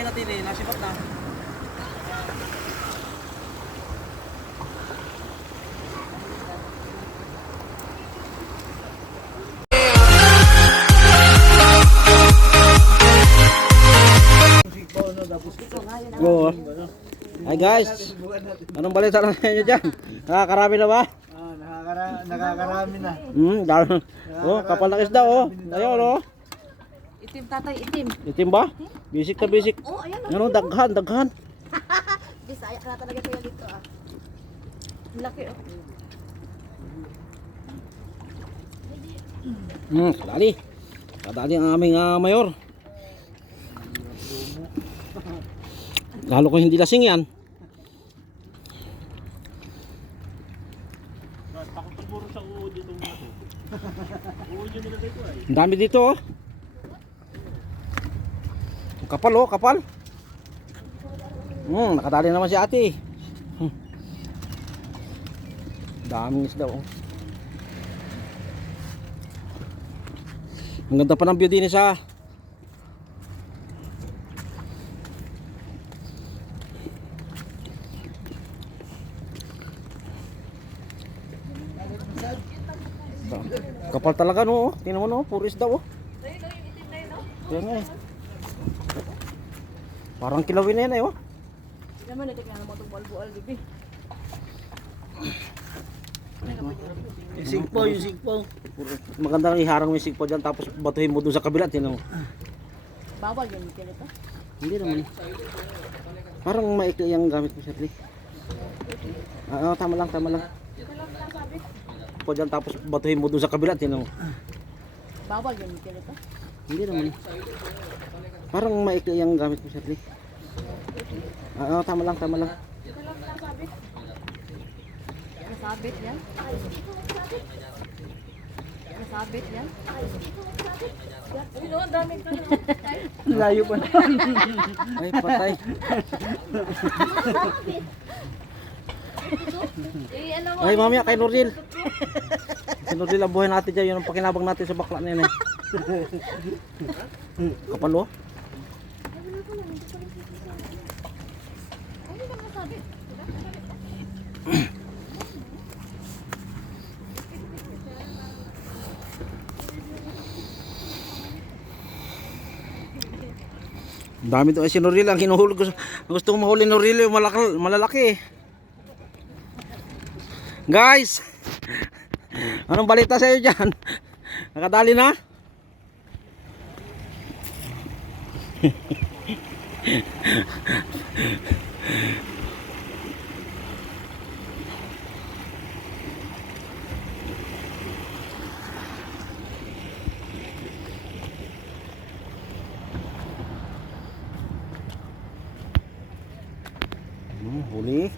gamay natin eh, nasipot na. Go. Hi guys. Anong balita lang niyo diyan? Nakakarami na ba? Nakakarami na. Dami. Oh, kapal ng isda oh. Ayun oh. Itim tatay, itim. Itim ba? Bisik na bisik. Oh, ayan. Ano, daghan, daghan. Bisaya ka na talaga kuya dito ah. Ang laki oh. Kadali. Kadali ang aming mayor. Lalo ko hindi lasing yan. Ang dami dito oh. Kapal oh, kapal. Nakadali naman si ate. Daming isda oh. Ang ganda pa ng view din sa kapal talaga no. Tingnan mo no, puro isda oh. Yan nga eh. Parang kilawin na yan eh oh. Naman ito kaya naman itong balbual bibi. Yung sigpo, yung sigpo. Magandang iharang yung sigpo dyan tapos batuhin mo doon sa kabila. Tingnan mo. Bawal yun ito. Hindi naman. Parang maikli yung gamit mo Shirley. Tama lang, tama lang. Po dyan tapos batuhin mo doon sa kabila. Tingnan mo. Bawal yun ito. Hindi naman. Parang maikli yung gamit mo Shirley. Tama lang, tama lang. Nasabit yan. Nasabit yan. Ayun, ang dami ka na. Layo pa na. Ay, patay. Ay, mamaya kay Nordil. Kay Nordil ang buhay natin dyan. Yun ang pakinabang natin sa bakla na yun eh. Kapal oh. Dami to si Nordil ang hinuhulog ko. Gusto kong mahuli Nordil yung malalaki. Guys, anong balita sa iyo diyan? Nakadali na? Huli.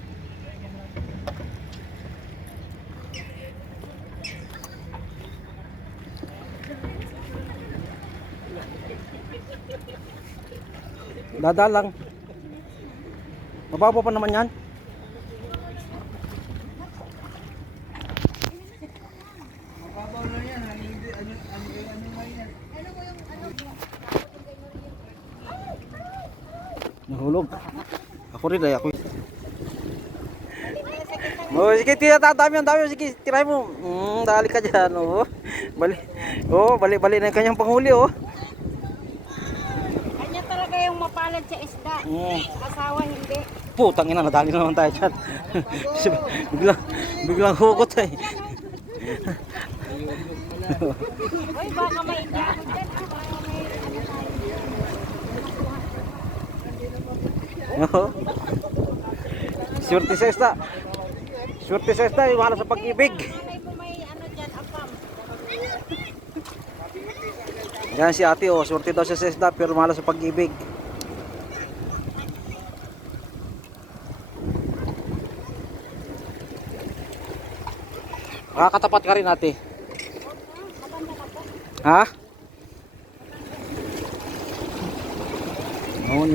Dadalang. Mababaw pa naman yan. Mababaw na yan. Nahulog. Ako rin ay ako. Oh, sige tira dami ang dami sige tirahin mo. Dali ka diyan oh. Bali na yung kanyang panghuli oh. Kanya talaga yung mapalad sa isda. Asawa hindi. Putang ina nadali na naman tayo diyan. biglang hugot eh. Oy, baka may isda ako dyan. Swerte sa isda. Swerte sa isda, wala sa pag-ibig. Nanay mo may ano dyan, apam. Yan si ate oh, swerte daw siya sa isda pero wala sa pag-ibig. Makakatapat ka rin ate. Ha? Yun.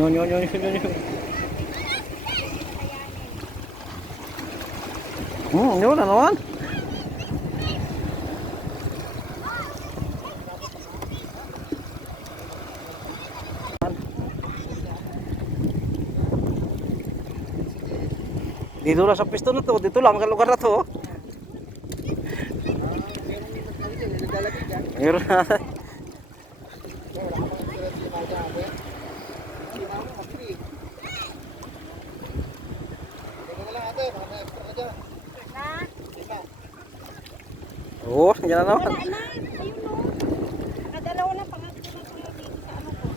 Yun na naman. Dito lang sa pisto na to. Dito lang sa lugar na to. Meron na. Oo, yan na naman. Wala na. Ayun o. Nakadalawa na pangatlo na tayo dito sa ano ko.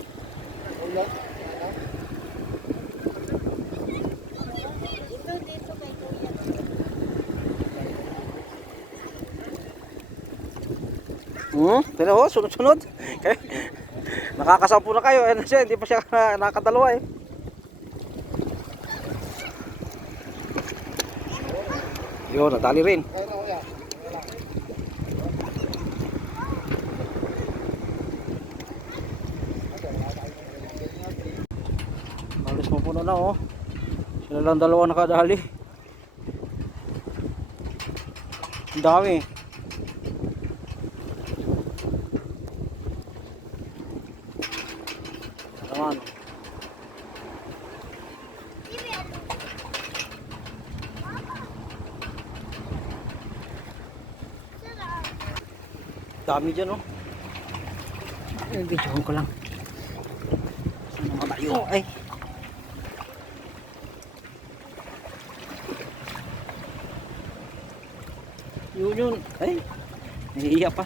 Dito kay Kuya. Pero sunod-sunod. Nakakasampu na kayo. Ano siya, hindi pa siya nakadalawa eh. Yun, natali rin. Alis mo puno na oh. Sila lang dalawa nakadali. Ang dami. Naman. Dami dyan oh. Videohan ko lang. Sana malayo. Ay. Yun. Ay. Nahihiya pa.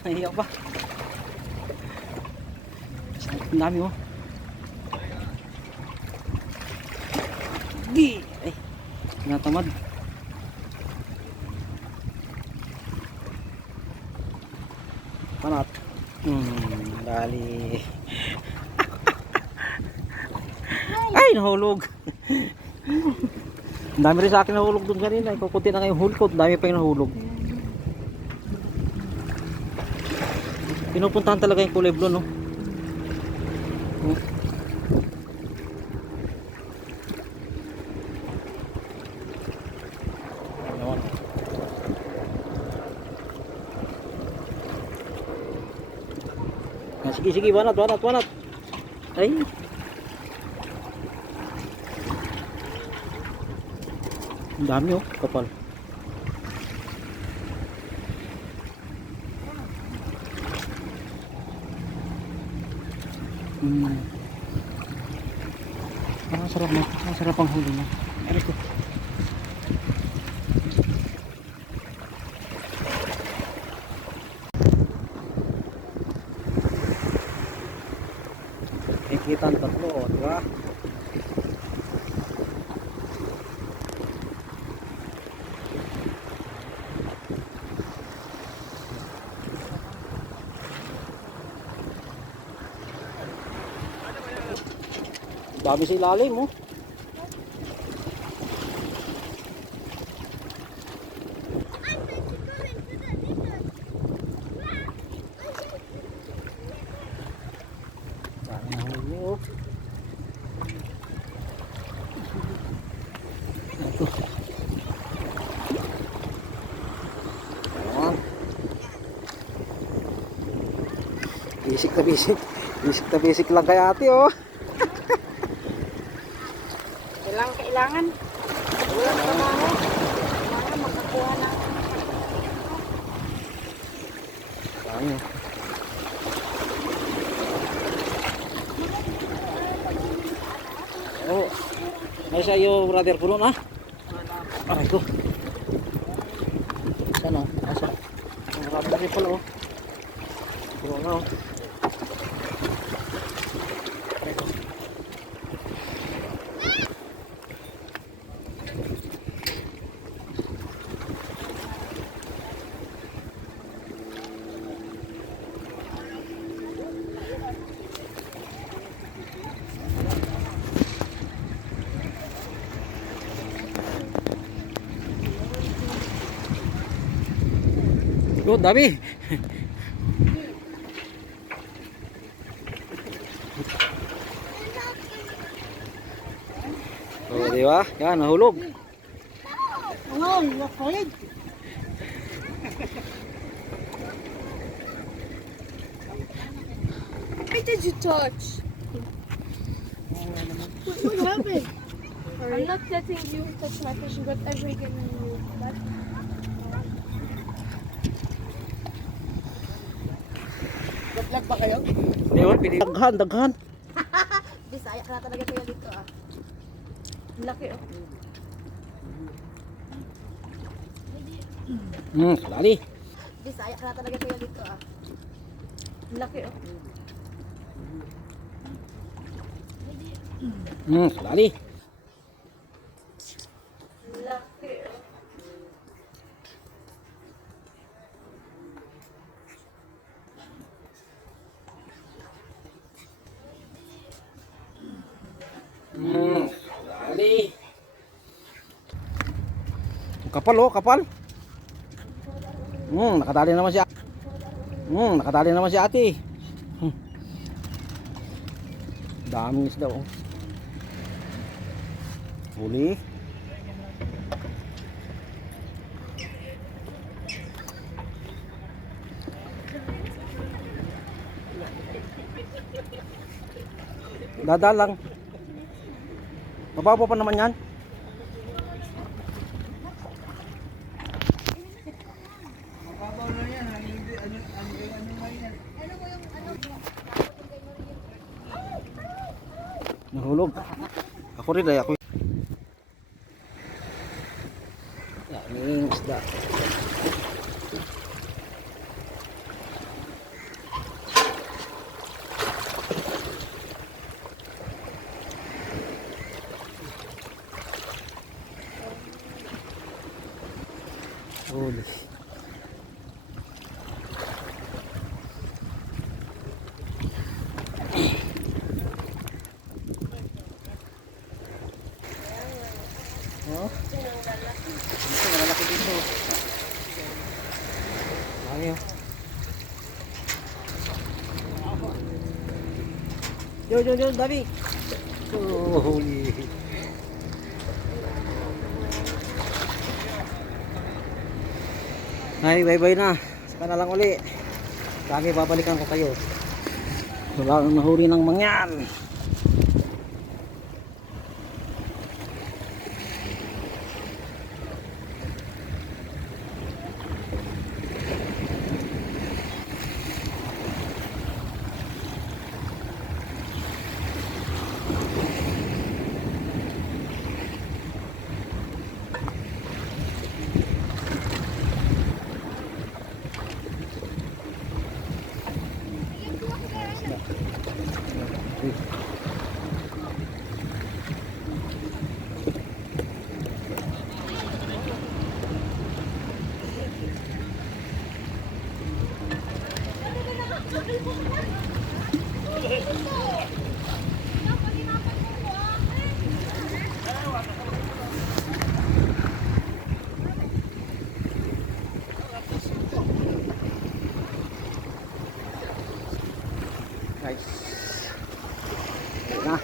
Ang dami oh. Di. Ay. Tinatamad. Panat. Dali. Ay, nahulog. Ang dami rin sa akin nahulog dun kanina. Kukunti na ngayong hulog ko. Ang dami pa yung nahulog. Pinupuntahan talaga yung kulay blue, no? Sige, banat. Ay. Ang dami oh, kapal. Sarap ang huli niya. Ano ko? Kita ang tatlo, di ba? Dami sa ilalim mo. Dami na huli mo. Ito. Ayan. Basic lang kay ate oh. Kailangan. Walang trabaho. Kailangan makakuha ng Dami. Oh. May sa'yo brother puno na. Aray ko. Sana? Asa? Marami rin pala oh. Puno na oh. Oh, dami. Oh, di ba? Yan, nahulog. Oh, lakad. Why did you touch? What happened? I'm not letting you touch my fish, whatever you can do. But Nag-vlog ba kayo? Hindi ba? Daghan, daghan. Bisaya ka na talaga kuya dito ah. ang laki oh. Dali. Bisaya ka na talaga kuya dito ah. Ang laki oh. Dali. Ang laki oh. Dali. Kapal oh, kapal. Nakadali naman si nakadali naman si ate. Daming isda oh. Huli. Dadalang. Mababaw pa naman yan. Mababaw lang yan. Ano nga yan? Nahulog. Ako rin ay ako. Daming isda. Huli. Oh. Ito, malalaki dito. Ayo. Yo, Davi. Oh, huli. Ay, bye-bye na. Saka na lang uli. Lagi babalikan ko kayo. Wala nang nahuri ng mangyan. Guys. Ayan na.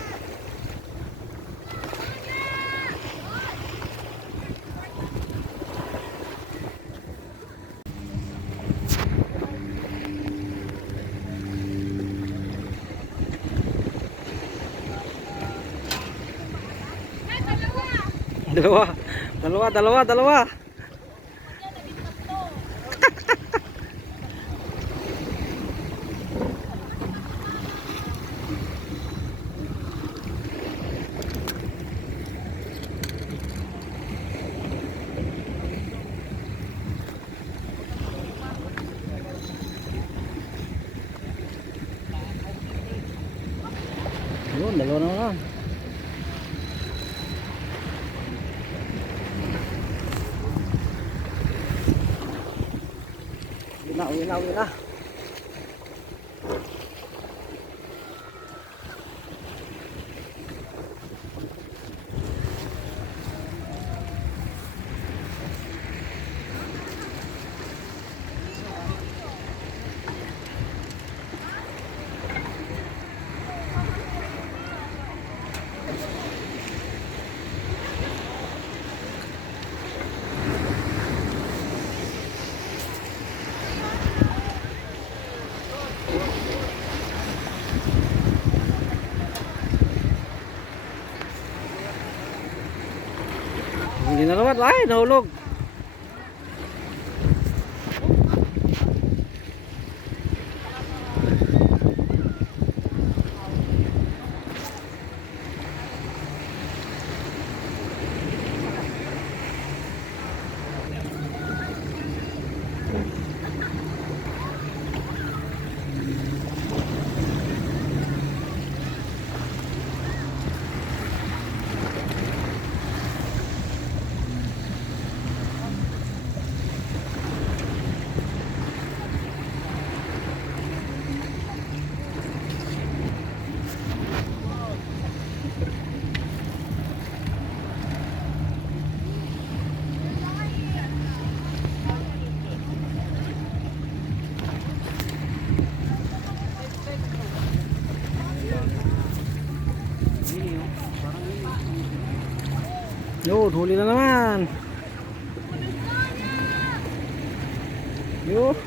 Dalawa. Yun, dalawa na naman. Uwi na. Huli na naman. Ay, nahulog. Yun, huli na naman. Yun.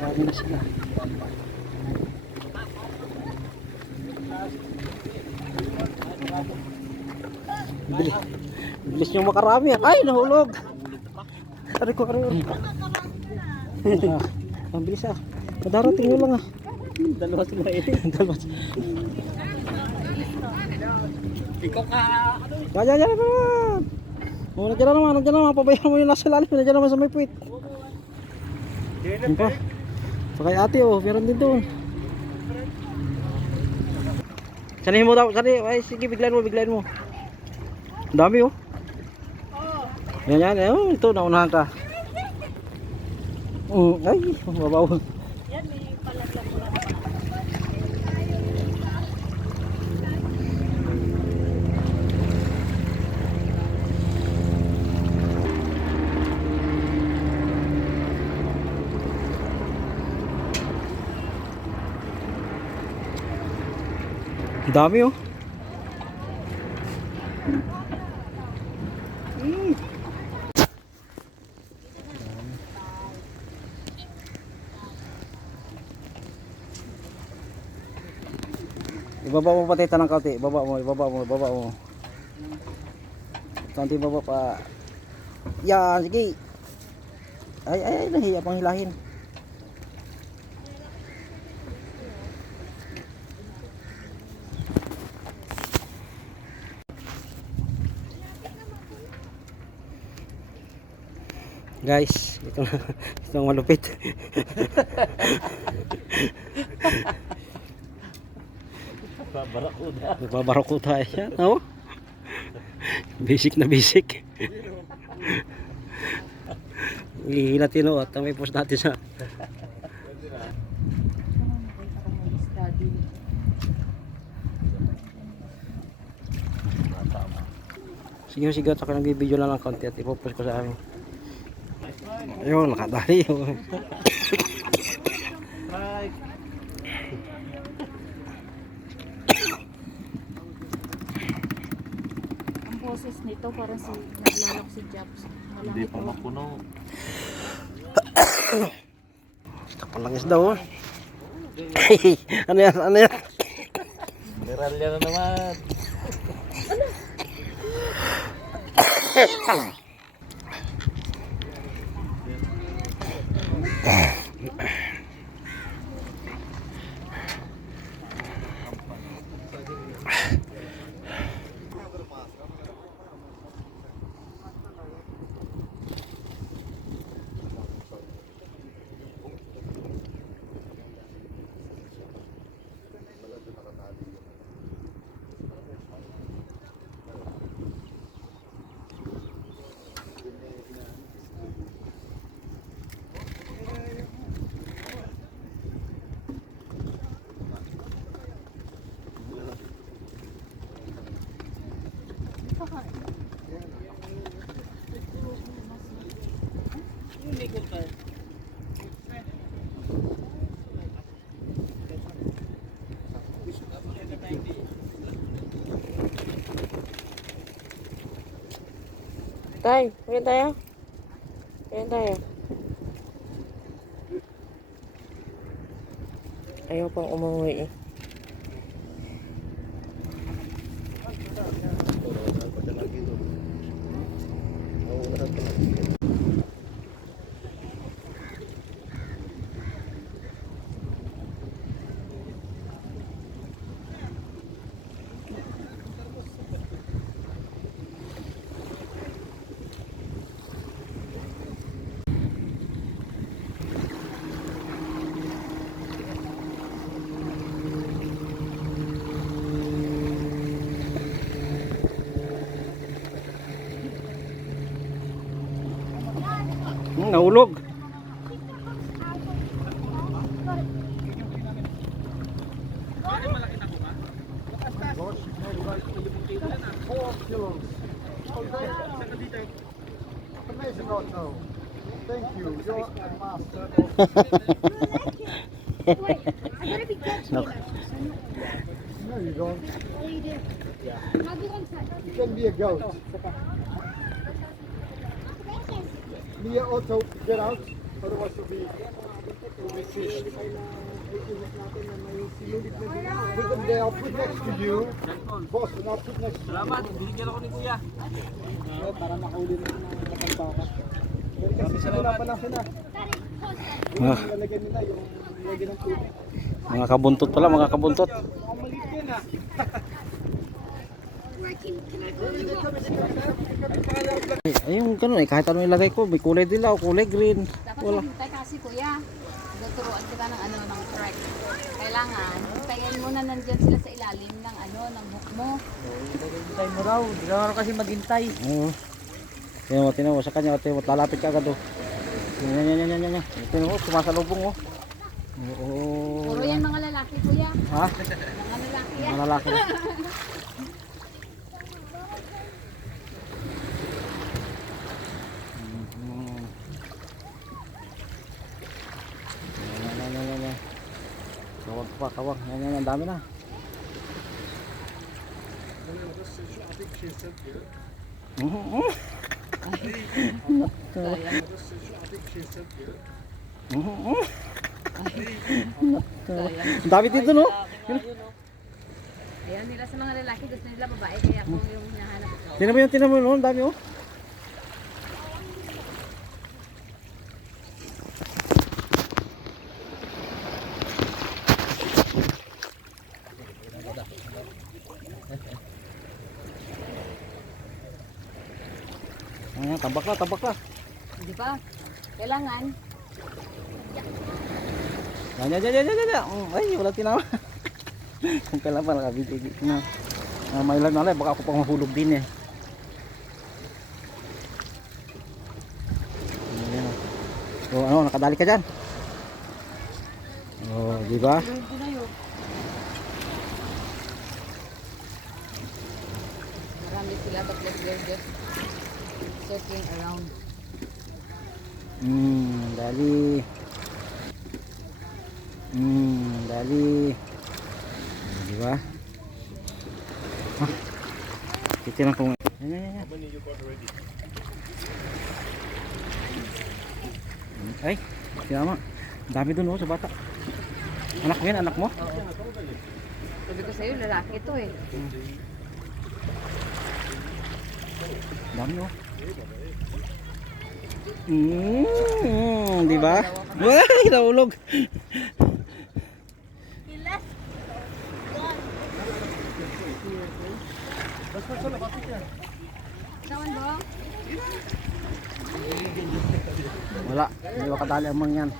Marami na sila. Bilis, bilis niyong makarami. Ay, nahulog. Aray ko. Ang bilis ah. Madarating nyo lang ah. Dalawa sila eh. Dalawa sila. Ikaw ka. Yan. Oh, nandiyan naman. Pabayaan mo yung nasa lalim. Nandiyan naman sa may puwit. Yan pa. So kay ate oh, meron din doon. Sanihin mo daw, ay sige, biglayin mo. Ang dami oh. Yan, oh, ito naunahan ka. Ay, mabaw. Yan, may palaglag mo lang. Ang dami oh. Ibaba mo pati tanang kaunti. Ibaba mo. Kaunti baba pa. Yan, sige. Ay, nahiya pang hilahin. Guys, ito ang malupit. Babarakuda siya, no? Basic na basic. Ihilatin o at may post natin sa sige, at ako nagbibideo lang ng konti at ipopost ko sa amin. Ayun, nakadali. Ang boses nito parang si naglalak si Jobs. Hindi pa mapuno. Kapalangis daw. Ano yan? Meralya na naman. Tay, main tayo. Main tayo. Ayaw pang umuwi eh. Nahulog. Amazing auto. Thank you. You're a master. Wait, I gotta be catching No. it. No, you don't. Oh, you do? I'll be on side. You can be a goat. Mia Otto, get out. Otherwise you'll be fished. Put them there. I'll put next to you. Boss, and I'll put next to you. Salamat, binigyan ako ni Kuya. Para makahuli na ng kapalpaka. Pero kasi wala pa lang sila. Ah, Lalagyan nila yung lagyan ng tubig. mga kabuntot pala, mga kabuntot. Ang maliit yan ah. Ay, yung ganun eh, kahit ano ilagay ko, may kulay dilaw, kulay green. Dapat Wala. hintay kasi kuya. Tuturuan kita ng ano ng track. Kailangan, hintayin mo na nandyan sila sa ilalim ng ano, ng hook mo. Hintay mo raw. Hindi ka raw kasi maghintay. Oo. Tinan mo sa kanya, tinan mo, lalapit ka agad oh. Yan. Tinan mo, sumasalubong oh. Oo. Puro yan mga lalaki kuya. Ha? Mga lalaki yan. Mga lalaki. Yan. Kawag pa, kawag. Yan, dami na. Ang dami dito no? Ayan nila sa mga lalaki, gusto nila babae. Kaya kung yung hinahanap ito. Tinan mo no? Ang dami oh. Tambak na. Di ba? Kailangan. Yan. Ay, wala tinawa. Kung kailan pa nakabigay na. May ilan na baka ako pang mahulog din eh. Ayan. So ano, nakadali ka dyan? Oh, di ba? Marami sila, but like they're just circling around. Dali. Dali. Di ba? Titinan ko. Yan. Ay, sinama. Dami dun oh, sa bata. Anak mo yan, anak mo? Sabi ko sa'yo, lalaki ito eh. Dami oh. Di ba? Ay, nahulog. Sawan ba? Wala, hindi makadali ang mga yan.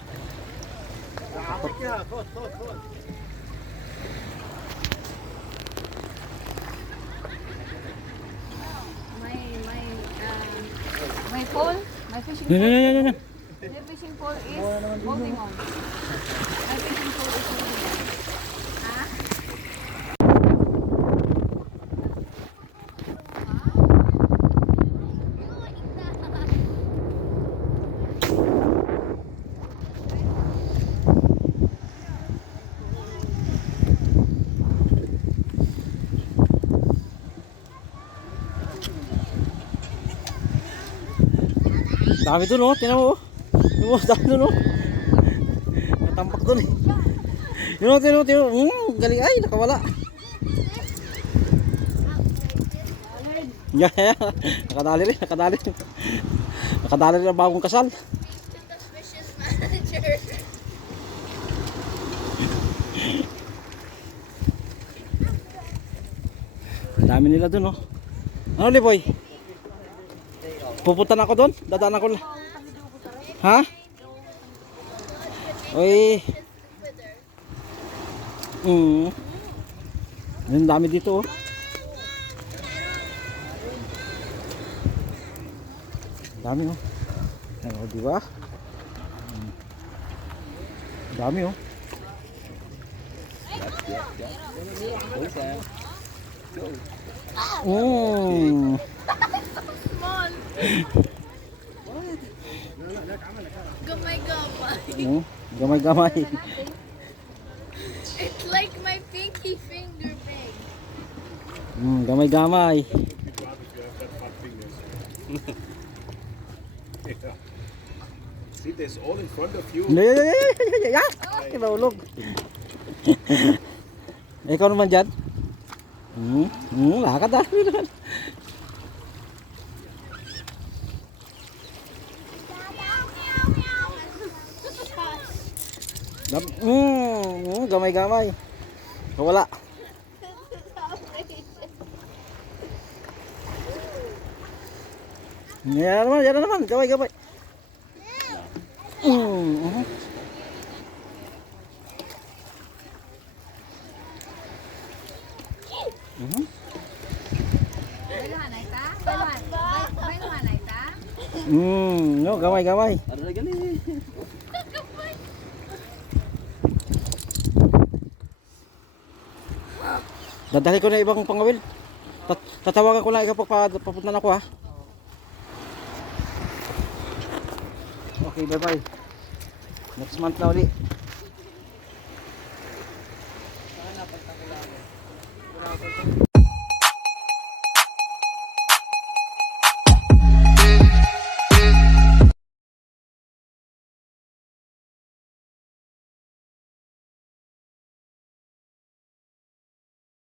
May pole? May fishing Yan, pole? yan, yan, yan. The fishing pole is holding on. My fishing pole is holding on. Ha? Dami dun oh, tinan mo oh. Tinan mo, dami dun oh. Natampak dun eh. Tinan mo. Galing ay, nakawala. Yeah, yeah. Nakadali rin. Nakadali rin ang bagong kasal. Dami nila dun oh. Ano Liboy? Pupunta na ako doon? Dadaan ako lang. Ha? Oy. Ang dami dito oh. Dami oh. Ano, di ba? Dami oh. Gamay-gamay. It's like my pinky finger big. Gamay-gamay. See, there's all in front of you. Kinahulog. Ikaw naman dyan? Lakad ah. Gamay-gamay. Wala. Yan na naman. Gamay-gamay. Bayluhanay ta? Bayluhanay ta? No, gamay-gamay. Ano na gali? Dadali ko na ibang pangawil. Tatawagan ko lang ikaw pag papunta na ako ha. Okay, bye-bye. Next month na uli.